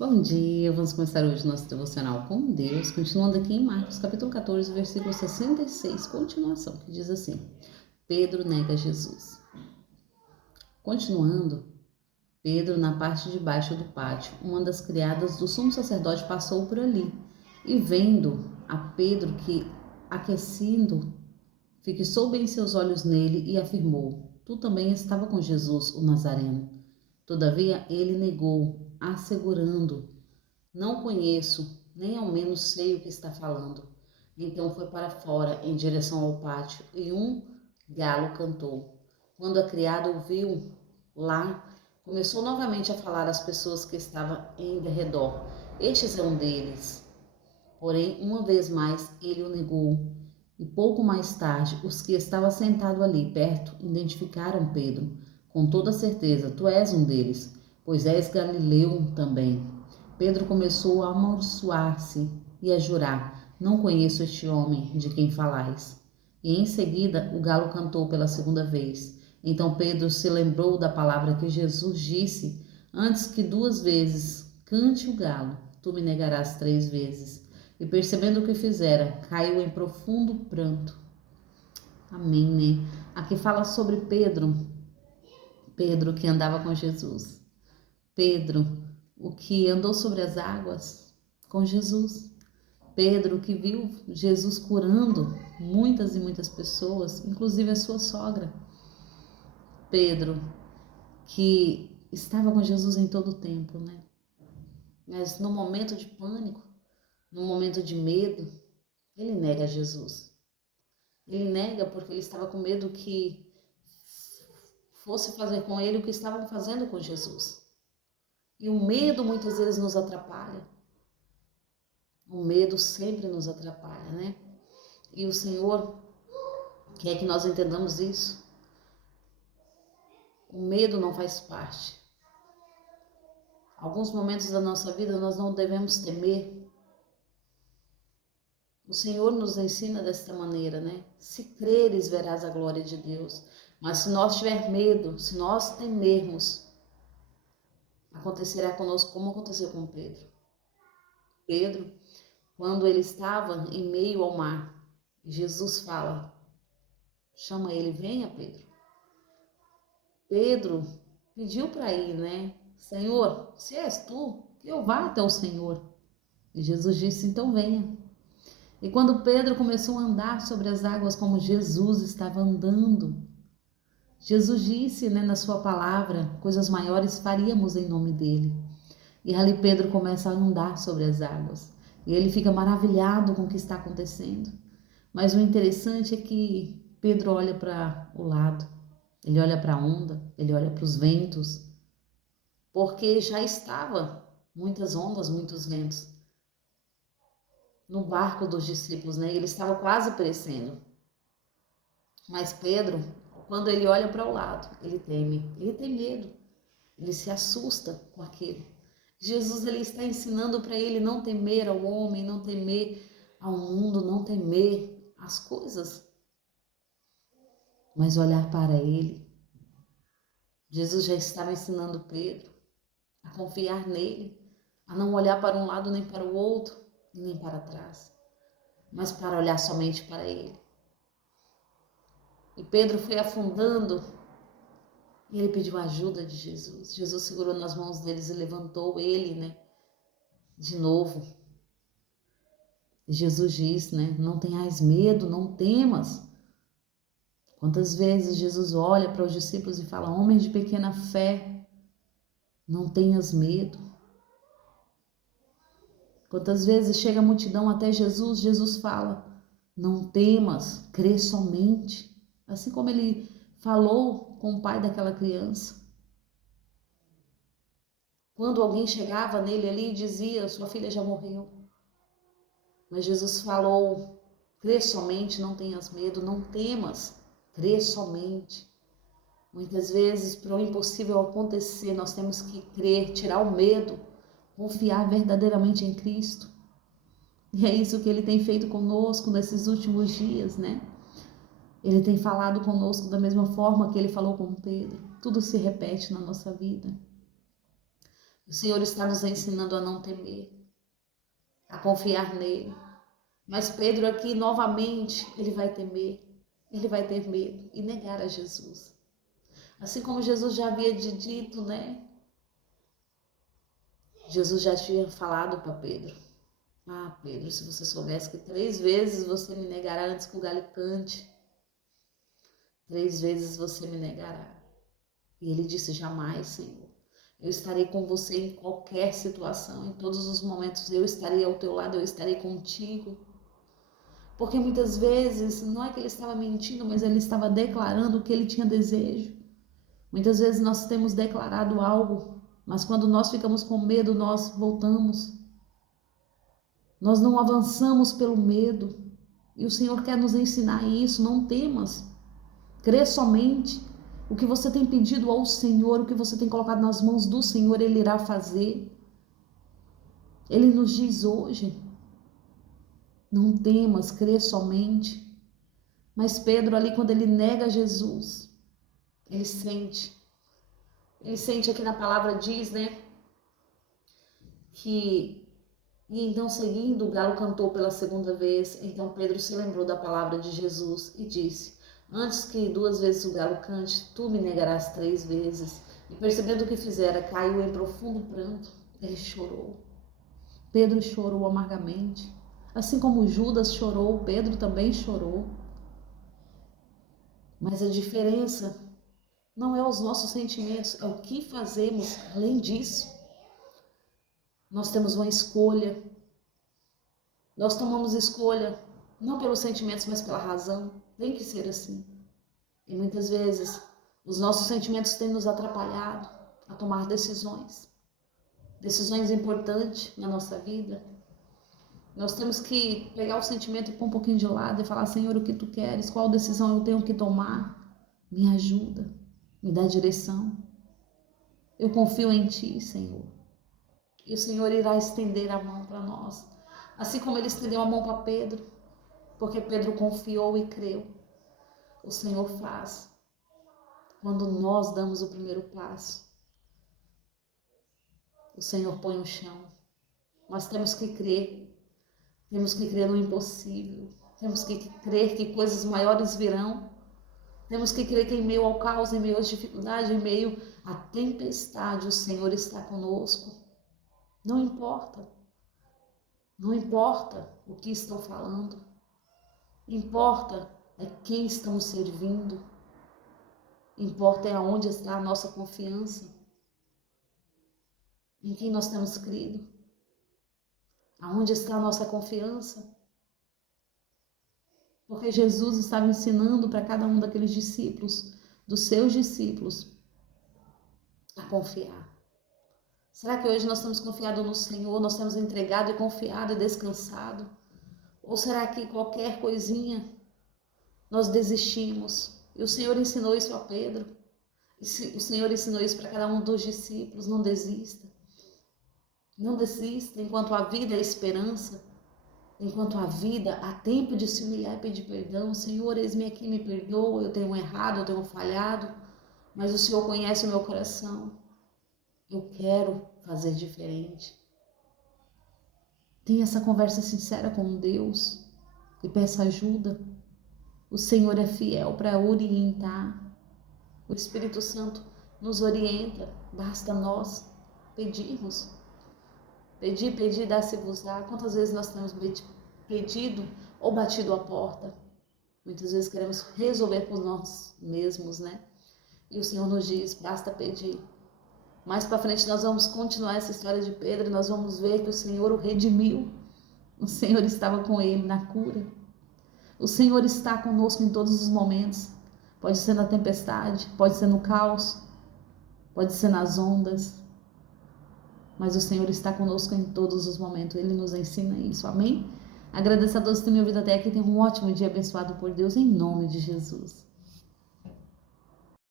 Bom dia, vamos começar hoje nosso devocional com Deus, continuando aqui em Marcos, capítulo 14, versículo 66, continuação, que diz assim: Pedro nega Jesus. Continuando, Pedro, na parte de baixo do pátio, uma das criadas do sumo sacerdote passou por ali, e vendo a Pedro que, aquecendo, fixou bem seus olhos nele e afirmou: Tu também estava com Jesus, o Nazareno. Todavia ele negou, assegurando: Não conheço, nem ao menos sei o que está falando. Então foi para fora, em direção ao pátio, e um galo cantou. Quando a criada ouviu lá, começou novamente a falar às pessoas que estavam em redor. Este é um deles. Porém, uma vez mais, ele o negou. E pouco mais tarde, os que estavam sentados ali perto identificaram Pedro. Com toda certeza, tu és um deles, pois és galileu também. Pedro começou a amaldiçoar-se e a jurar: Não conheço este homem de quem falais. E em seguida o galo cantou pela segunda vez. Então Pedro se lembrou da palavra que Jesus disse: Antes que 2 vezes cante o galo, tu me negarás 3 vezes. E percebendo o que fizera, caiu em profundo pranto. Amém, né? Aqui fala sobre Pedro que andava com Jesus. Pedro, o que andou sobre as águas com Jesus. Pedro que viu Jesus curando muitas e muitas pessoas, inclusive a sua sogra. Pedro que estava com Jesus em todo o tempo, né? Mas no momento de pânico, no momento de medo, ele nega Jesus. Ele nega porque ele estava com medo que fosse fazer com ele o que estavam fazendo com Jesus. E o medo muitas vezes nos atrapalha. O medo sempre nos atrapalha, né? E o Senhor quer que nós entendamos isso. O medo não faz parte. Alguns momentos da nossa vida nós não devemos temer. O Senhor nos ensina desta maneira, né? Se creres, verás a glória de Deus. Mas se nós tiver medo, se nós temermos, acontecerá conosco como aconteceu com Pedro. Pedro, quando ele estava em meio ao mar, Jesus fala, chama ele: venha, Pedro. Pedro pediu para ir, né? Senhor, se és tu, que eu vá até o Senhor. E Jesus disse: então venha. E quando Pedro começou a andar sobre as águas como Jesus estava andando, Jesus disse, né, na sua palavra: coisas maiores faríamos em nome dele. E ali Pedro começa a andar sobre as águas. E ele fica maravilhado com o que está acontecendo. Mas o interessante é que Pedro olha para o lado, ele olha para a onda, ele olha para os ventos, porque já estava muitas ondas, muitos ventos no barco dos discípulos, né? Ele estava quase perecendo. Mas Pedro, quando ele olha para o lado, ele teme, ele tem medo, ele se assusta com aquilo. Jesus, ele está ensinando para ele não temer ao homem, não temer ao mundo, não temer às coisas, mas olhar para ele. Jesus já estava ensinando Pedro a confiar nele, a não olhar para um lado nem para o outro, nem para trás, mas para olhar somente para ele. E Pedro foi afundando e ele pediu a ajuda de Jesus. Jesus segurou nas mãos deles e levantou ele, né, de novo. Jesus diz, né, não tenhais medo, não temas. Quantas vezes Jesus olha para os discípulos e fala: homens de pequena fé, não tenhas medo. Quantas vezes chega a multidão até Jesus, Jesus fala: não temas, crê somente. Assim como ele falou com o pai daquela criança. Quando alguém chegava nele ali e dizia: sua filha já morreu. Mas Jesus falou: crê somente, não tenhas medo, não temas, crê somente. Muitas vezes, para o impossível acontecer, nós temos que crer, tirar o medo, confiar verdadeiramente em Cristo. E é isso que ele tem feito conosco nesses últimos dias, né? Ele tem falado conosco da mesma forma que ele falou com Pedro. Tudo se repete na nossa vida. O Senhor está nos ensinando a não temer, a confiar nele. Mas Pedro aqui, novamente, ele vai temer, ele vai ter medo e negar a Jesus. Assim como Jesus já havia dito, né? Jesus já tinha falado para Pedro. Ah, Pedro, se você soubesse que 3 vezes você me negará antes que o galho cante. 3 vezes você me negará. E ele disse, jamais, Senhor. Eu estarei com você em qualquer situação, em todos os momentos. Eu estarei ao teu lado, eu estarei contigo. Porque muitas vezes, não é que ele estava mentindo, mas ele estava declarando o que ele tinha desejo. Muitas vezes nós temos declarado algo, mas quando nós ficamos com medo, nós voltamos. Nós não avançamos pelo medo. E o Senhor quer nos ensinar isso, não temas. Crê somente. O que você tem pedido ao Senhor, o que você tem colocado nas mãos do Senhor, Ele irá fazer. Ele nos diz hoje, não temas, crê somente. Mas Pedro ali, quando ele nega Jesus, ele sente aqui na palavra diz, né, que, e então seguindo, o galo cantou pela segunda vez, então Pedro se lembrou da palavra de Jesus e disse, antes que 2 vezes o galo cante, tu me negarás 3 vezes. E percebendo o que fizera, caiu em profundo pranto. Ele chorou. Pedro chorou amargamente. Assim como Judas chorou, Pedro também chorou. Mas a diferença não é os nossos sentimentos, é o que fazemos além disso. Nós temos uma escolha. Nós tomamos escolha não pelos sentimentos, mas pela razão. Tem que ser assim. E muitas vezes os nossos sentimentos têm nos atrapalhado a tomar decisões importantes na nossa vida. Nós temos que pegar o sentimento e pôr um pouquinho de lado e falar, Senhor, o que tu queres? Qual decisão eu tenho que tomar? Me ajuda, me dá direção. Eu confio em ti, Senhor. E o Senhor irá estender a mão para nós. Assim como ele estendeu a mão para Pedro, porque Pedro confiou e creu. O Senhor faz quando nós damos o primeiro passo. O Senhor põe o chão. Nós temos que crer no impossível. Temos que crer que coisas maiores virão. Temos que crer que em meio ao caos, em meio às dificuldades, em meio à tempestade, o Senhor está conosco. Não importa. Não importa o que estão falando. Importa é quem estamos servindo. Importa é aonde está a nossa confiança. Em quem nós temos crido. Aonde está a nossa confiança? Porque Jesus estava ensinando para cada um daqueles discípulos, dos seus discípulos, a confiar. Será que hoje nós temos confiado no Senhor, nós temos entregado e confiado e descansado? Ou será que qualquer coisinha nós desistimos? E o Senhor ensinou isso a Pedro. O Senhor ensinou isso para cada um dos discípulos. Não desista. Não desista enquanto a vida é esperança. Enquanto a vida, há tempo de se humilhar e pedir perdão. Senhor, eis-me aqui, me perdoa, eu tenho errado, eu tenho falhado, mas o Senhor conhece o meu coração. Eu quero fazer diferente. Tenha essa conversa sincera com Deus e peça ajuda. O Senhor é fiel para orientar. O Espírito Santo nos orienta, basta nós pedirmos. Pedir, dá-se-vos-á. Quantas vezes nós temos pedido ou batido a porta? Muitas vezes queremos resolver por nós mesmos, né? E o Senhor nos diz, basta pedir. Mais para frente nós vamos continuar essa história de Pedro e nós vamos ver que o Senhor o redimiu. O Senhor estava com ele na cura. O Senhor está conosco em todos os momentos. Pode ser na tempestade, pode ser no caos, pode ser nas ondas. Mas o Senhor está conosco em todos os momentos. Ele nos ensina isso. Amém? Agradeço a todos que têm me ouvido até aqui. Tenham um ótimo dia abençoado por Deus, em nome de Jesus.